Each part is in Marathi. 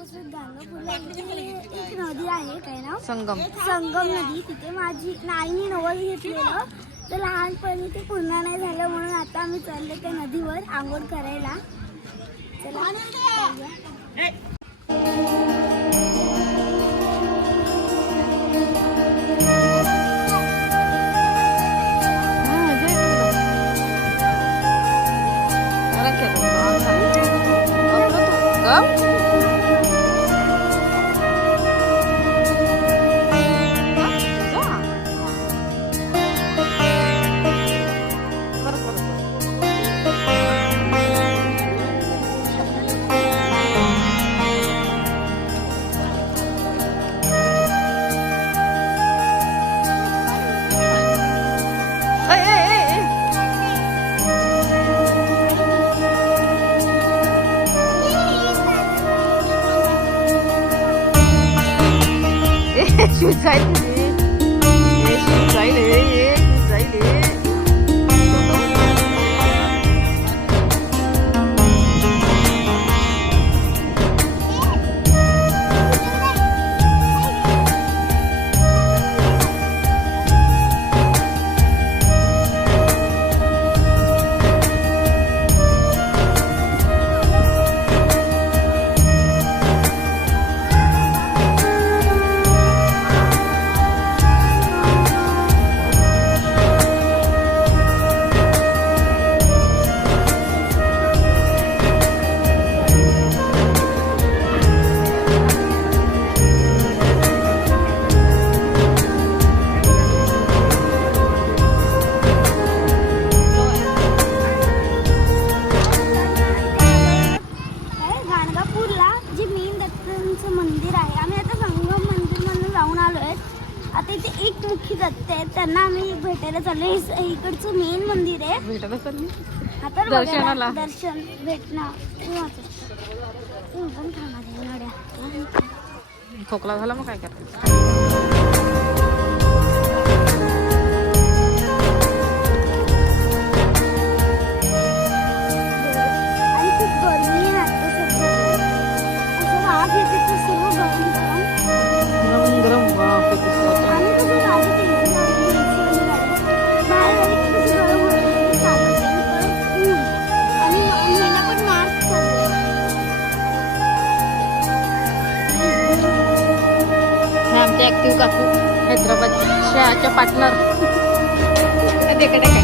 आमच्यापासून गाणगापूरला एक नदी आहे, काय नाव, संगम नदी. तिथे माझी नाईनी नवस घेतलेलं, तर लहानपणी ते पूर्ण नाही झालं, म्हणून आता आम्ही चाललो त्या नदीवर आंघोळ करायला. चला शूज जाईल शूज जाईल आता इथे एक मुख्य दत्त आहे, त्यांना आम्ही भेटायला चाललो. इकडचं मेन मंदिर आहे, भेटायला चालली आता दर्शनाला. दर्शन भेटणं खोकला झाला मग काय करायचं. आमचे ऍक्टिव्ह काकू हैदराबादच्या पार्टनर. काय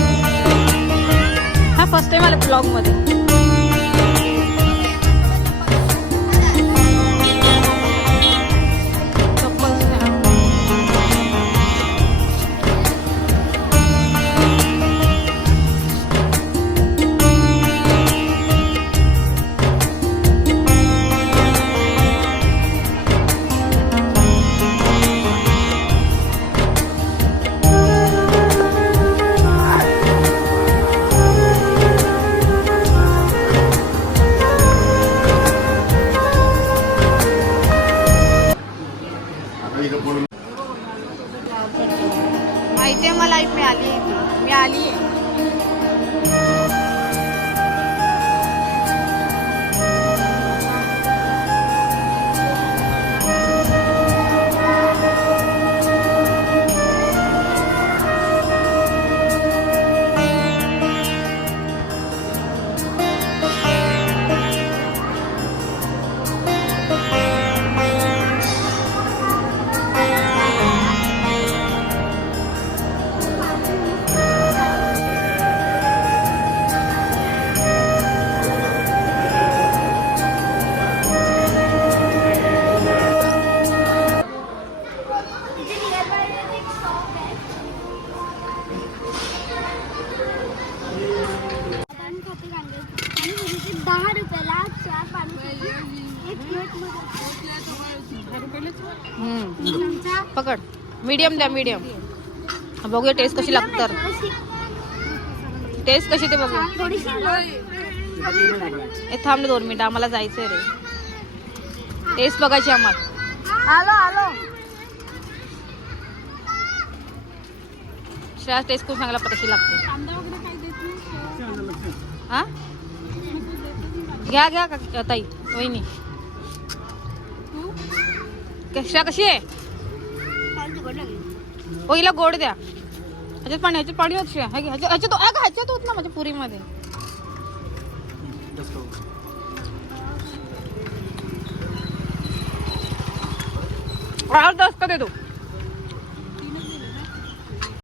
हा फर्स्ट टाइम आला ब्लॉग मध्ये. माहिती आहे मला, मी आली आहे. पकड. मीडियम द्या, मीडियम. बघूया टेस्ट कशी लागतं. टेस्ट कशी ते बघूया. थांब 2 मिनिटं, आम्हाला जायचंय रे. टेस्ट बघायची आम्हाला. आलो श्रेया, टेस्ट करून सांगायला कशी लागते. हा घ्या ताई वहिनी. कशी आहे? ओ हिला गोड द्या. ह्याच्यात पाणी होत ह्याच्यात होत ना माझ्या पुरीमध्ये. दे तू